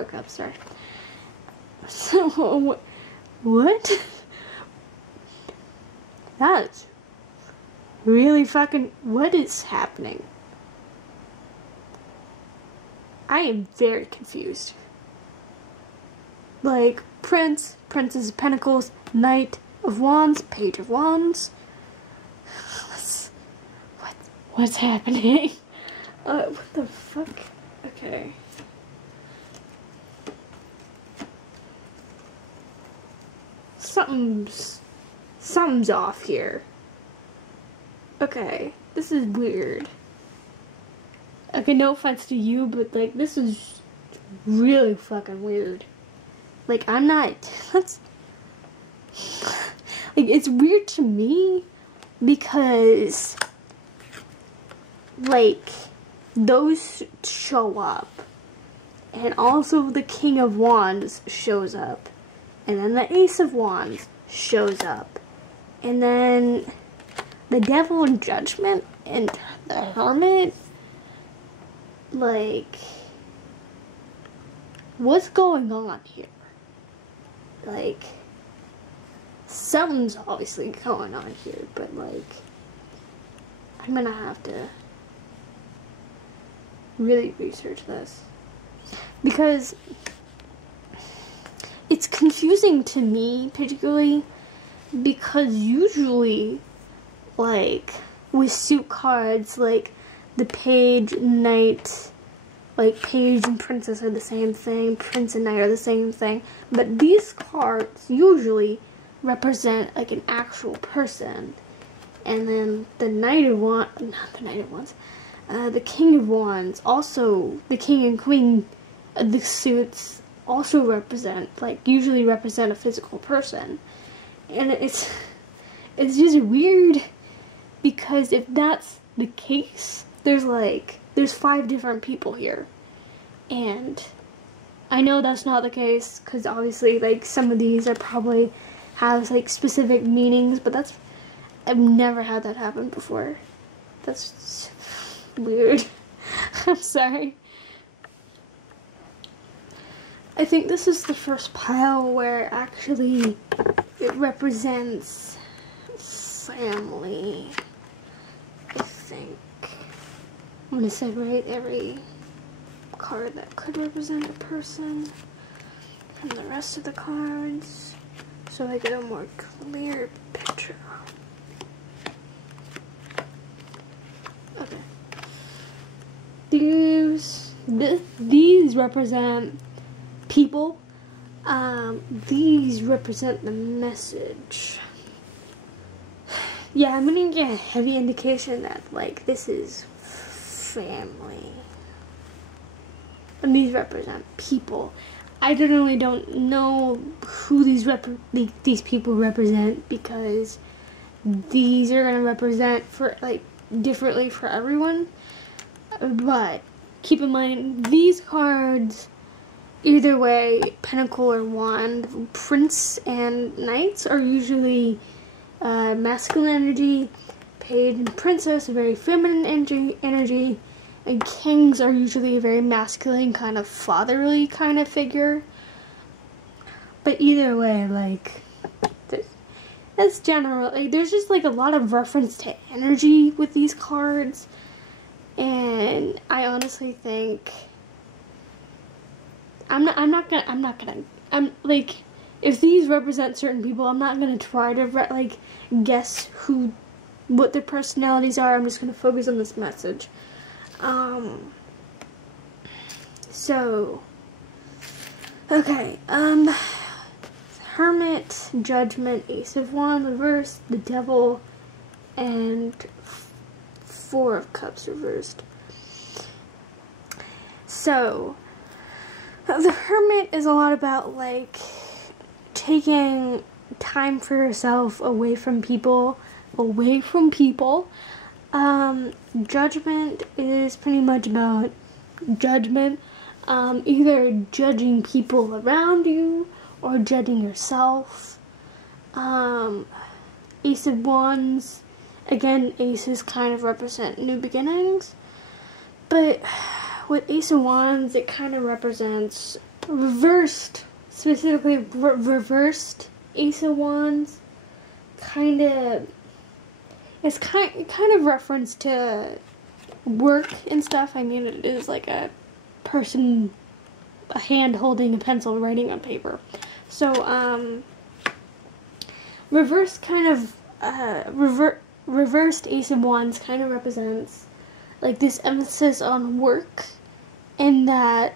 cups, sorry. So, what? That's... really fucking, what is happening? I am very confused. Like, Prince, Princess of Pentacles, Knight of Wands, Page of Wands. What's happening? What the fuck? Okay. Something's off here. Okay, this is weird. Okay, no offense to you, but like, this is really fucking weird. Like, I'm not, that's, like, it's weird to me because, like, those show up, and also the King of Wands shows up, and then the Ace of Wands shows up, and then the Devil in Judgment and the Hermit. Like, what's going on here? Like, something's obviously going on here, but like, I'm gonna have to really research this, because it's confusing to me, particularly because usually, like, with suit cards, like the Page, Knight, like Page and Princess are the same thing, Prince and Knight are the same thing, but these cards usually represent like an actual person, and then the Knight of Wands, not the Knight of Wands, the King of Wands, also the King and Queen of the suits also represent, like, usually represent a physical person, and it's just weird, because if that's the case, there's 5 different people here, and I know that's not the case, because obviously, like, some of these are probably have, like, specific meanings, but I've never had that happen before. That's weird. I'm sorry. I think this is the first pile where actually it represents family, I think. I'm gonna separate every card that could represent a person from the rest of the cards so I get a more clear picture. Okay. These represent people. These represent the message. Yeah, I'm gonna get a heavy indication that, like, this is family. And these represent people. I generally don't know who these people represent, because these are gonna represent for, like, differently for everyone. But keep in mind, these cards, either way, Pentacle or Wand, Prince and Knights are usually masculine energy. Page and Princess are very feminine energy, and Kings are usually a very masculine, kind of fatherly kind of figure. But either way, like, that's general. Like, there's just, like, a lot of reference to energy with these cards, and I honestly think I'm like, if these represent certain people, I'm not gonna try to like guess what their personalities are. I'm just gonna focus on this message. So, okay, Hermit, Judgment, Ace of Wands reversed, the Devil, and 4 of Cups reversed. So, the Hermit is a lot about, like, taking time for yourself away from people. Judgment is pretty much about judgment, either judging people around you or judging yourself. Ace of Wands, again, aces kind of represent new beginnings, but with Ace of Wands, it kind of represents reversed, specifically reversed Ace of Wands. Kind of, It's kind of reference to work and stuff. I mean, it is like a person, a hand holding a pencil, writing on paper. So, reversed Ace of Wands kind of represents like this emphasis on work, and that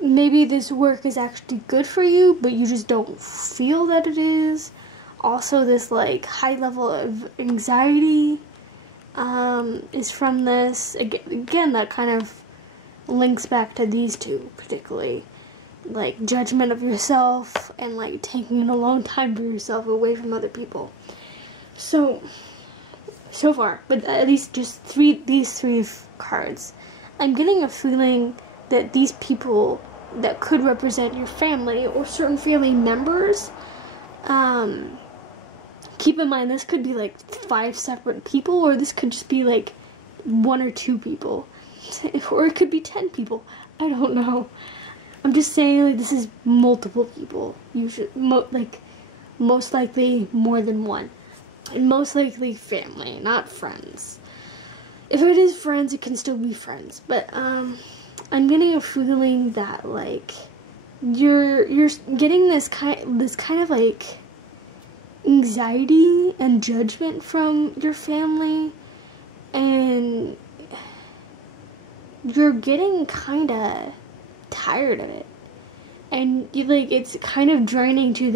maybe this work is actually good for you, but you just don't feel that it is. Also, this like high level of anxiety is from this. Again, that kind of links back to these two particularly. Like judgment of yourself and like taking a long time for yourself away from other people. So far, but at least just these three cards, I'm getting a feeling that these people that could represent your family or certain family members, keep in mind this could be like 5 separate people, or this could just be like 1 or 2 people, or it could be 10 people. I don't know. I'm just saying, like, this is multiple people. Most likely more than one. And most likely family, not friends. If it is friends, it can still be friends. But, I'm getting a feeling that, like, you're getting this kind of, like, anxiety and judgment from your family. And you're getting kind of tired of it, and it's kind of draining you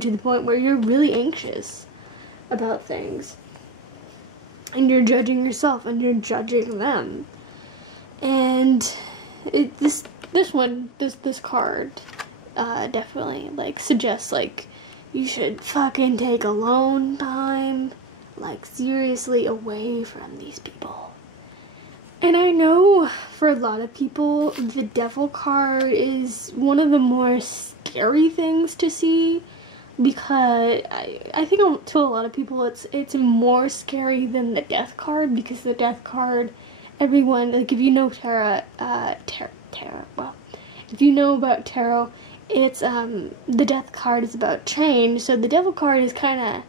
to the point where you're really anxious about things, and you're judging yourself and you're judging them. And this card definitely like suggests like you should fucking take alone time, like seriously away from these people. And I know for a lot of people, the Devil card is one of the more scary things to see, because I think to a lot of people it's more scary than the Death card, because the Death card, everyone, like if you know tarot, well, if you know about tarot, it's the Death card is about change, so the Devil card is kind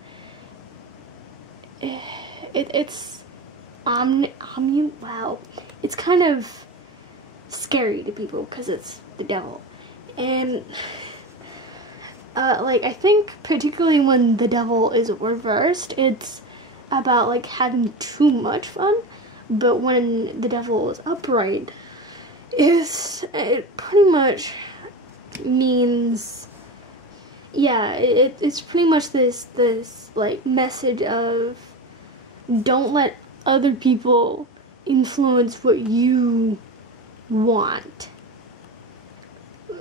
of it's it's kind of scary to people because it's the devil. And like I think particularly when the devil is reversed, it's about like having too much fun. But when the devil is upright, it pretty much means, yeah, it's pretty much this like message of don't let other people influence what you want,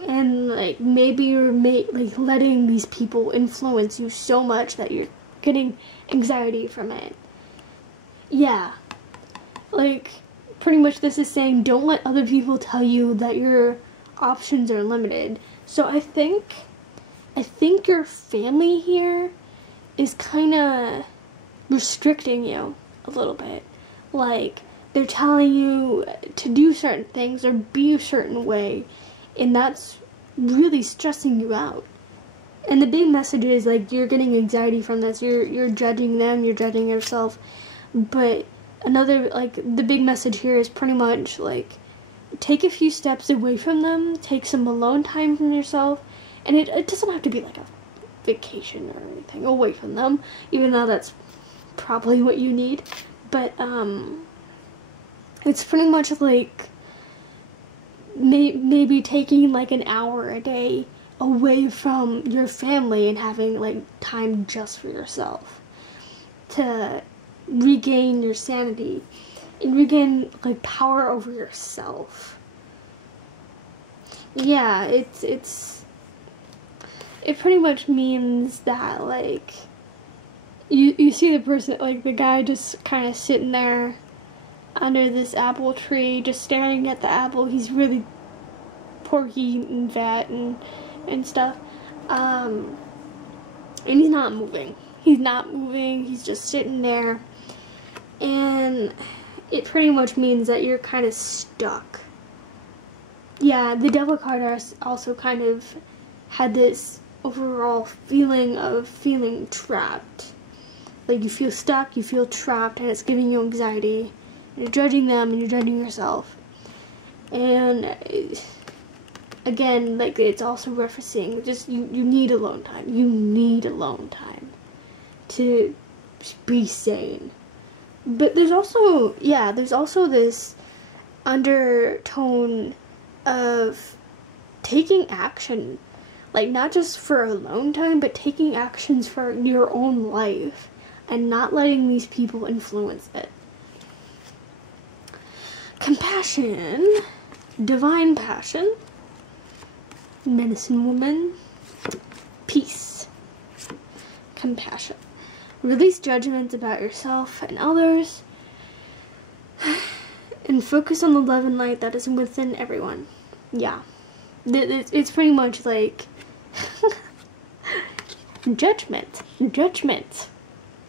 and like maybe you're like letting these people influence you so much that you're getting anxiety from it. Yeah, like pretty much this is saying don't let other people tell you that your options are limited. So I think your family here is kind of restricting you a little bit. Like they're telling you to do certain things or be a certain way, and that's really stressing you out. And the big message is like you're getting anxiety from this. You're judging them, you're judging yourself. But another, like, the big message here is pretty much like take a few steps away from them, take some alone time from yourself, and it doesn't have to be like a vacation or anything away from them, even though that's probably what you need. But it's pretty much like maybe taking like an hour a day away from your family and having like time just for yourself to regain your sanity and regain like power over yourself. Yeah, it pretty much means that like you see the person, like the guy just kind of sitting there under this apple tree just staring at the apple. He's really porky and fat and stuff, and he's not moving. He's just sitting there, and it pretty much means that you're kind of stuck. Yeah, the Devil card also kind of had this overall feeling of feeling trapped. Like, you feel stuck, you feel trapped, and it's giving you anxiety. And you're judging them, and you're judging yourself. And again, like, it's also referencing just you need alone time. You need alone time to be sane. But there's also this undertone of taking action, like, not just for alone time, but taking actions for your own life and not letting these people influence it. Compassion, divine passion, medicine woman, peace, compassion. Release judgments about yourself and others, and focus on the love and light that is within everyone. Yeah. It's pretty much like judgment.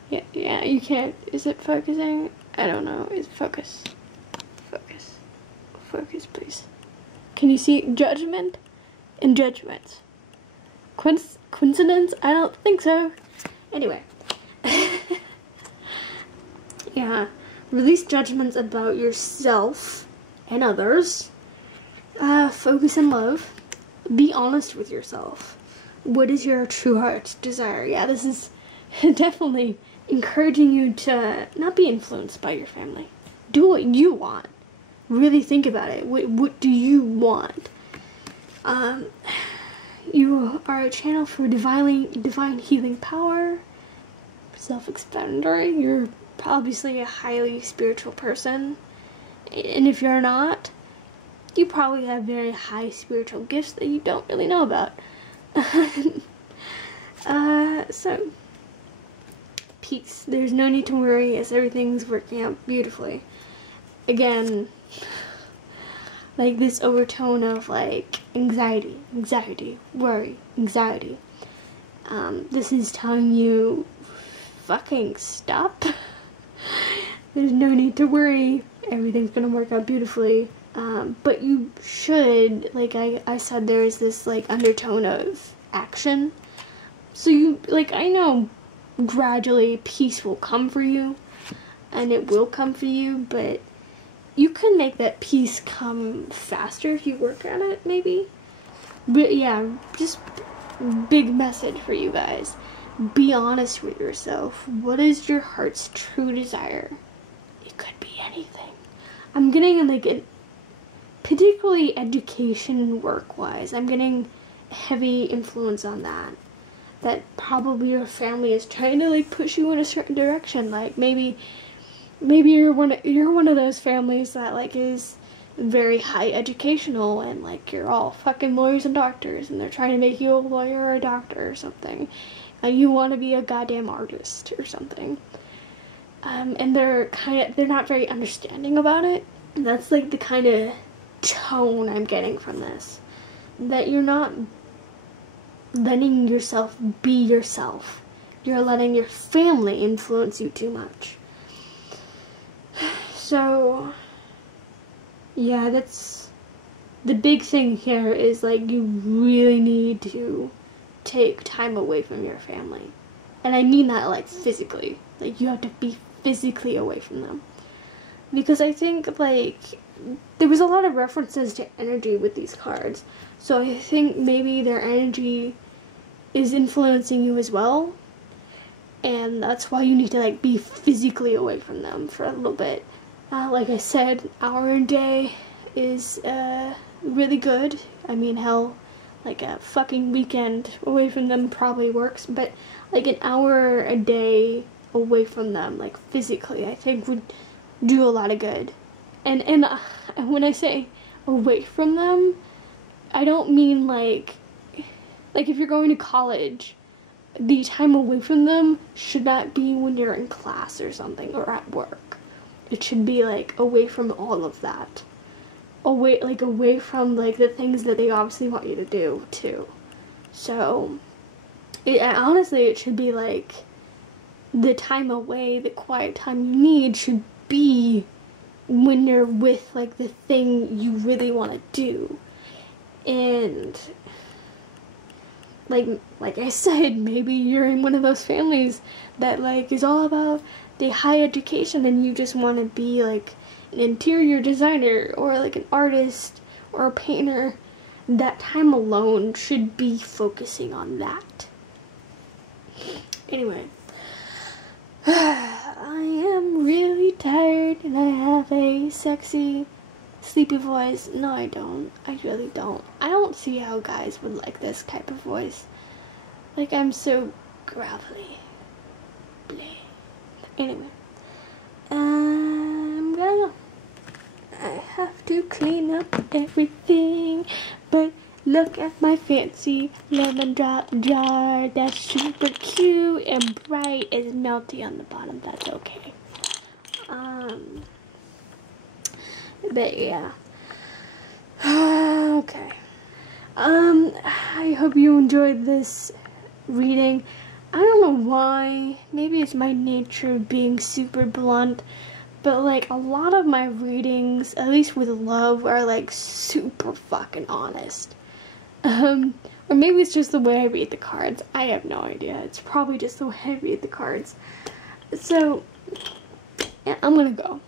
Yeah, you can't. Is it focusing? I don't know. It's focus. Focus, please. Can you see judgment and judgment? Coincidence? I don't think so. Anyway. Yeah. Release judgments about yourself and others. Focus on love. Be honest with yourself. What is your true heart's desire? Yeah, this is definitely encouraging you to not be influenced by your family. Do what you want. Really think about it. What do you want? You are a channel for divine healing power. Self-explanatory. You're obviously a highly spiritual person. And if you're not, you probably have very high spiritual gifts that you don't really know about. So, peace. There's no need to worry as everything's working out beautifully. Again, like this overtone of like anxiety, worry, anxiety. This is telling you, fucking stop. There's no need to worry. Everything's gonna work out beautifully. But you should, like I said, there's this like undertone of action. So you, like, I know gradually peace will come for you, and it will come for you, but you can make that peace come faster if you work on it, maybe. But yeah, just big message for you guys. Be honest with yourself. What is your heart's true desire? It could be anything. I'm getting like particularly education work-wise, I'm getting heavy influence on that. That probably your family is trying to like push you in a certain direction. Like maybe you're one of those families that like is very high educational and like you're all fucking lawyers and doctors and they're trying to make you a lawyer or a doctor or something. And you want to be a goddamn artist or something. And they're not very understanding about it. And that's like the kind of tone I'm getting from this. That you're not letting yourself be yourself. You're letting your family influence you too much. So, yeah, that's the big thing here is like you really need to take time away from your family. And I mean that like physically. Like you have to be physically away from them. Because I think like there was a lot of references to energy with these cards. So I think maybe their energy is influencing you as well. And that's why you need to like be physically away from them for a little bit. Like I said, an hour a day is really good. I mean, hell, like a fucking weekend away from them probably works. But like an hour a day away from them, like physically, I think would do a lot of good. And when I say away from them, I don't mean like if you're going to college, the time away from them should not be when you're in class or something or at work. It should be like away from all of that. Away from like the things that they obviously want you to do too. So honestly, it should be like the time away, the quiet time you need should be when you're with like the thing you really want to do. And like I said, maybe you're in one of those families that like is all about the high education and you just want to be like an interior designer or like an artist or a painter. That time alone should be focusing on that. Anyway, I am really tired and I have a sexy, sleepy voice. No, I don't. I really don't. I don't see how guys would like this type of voice. Like, I'm so gravelly. Bleh. Anyway, I'm gonna go. I have to clean up everything, but look at my fancy lemon drop jar. That's super cute and bright. It's melty on the bottom. That's okay. But yeah. Okay. I hope you enjoyed this reading. I don't know why. Maybe it's my nature of being super blunt. But, like, a lot of my readings, at least with love, are, like, super fucking honest. Or maybe it's just the way I read the cards. I have no idea. It's probably just the way I read the cards. So, yeah, I'm gonna go.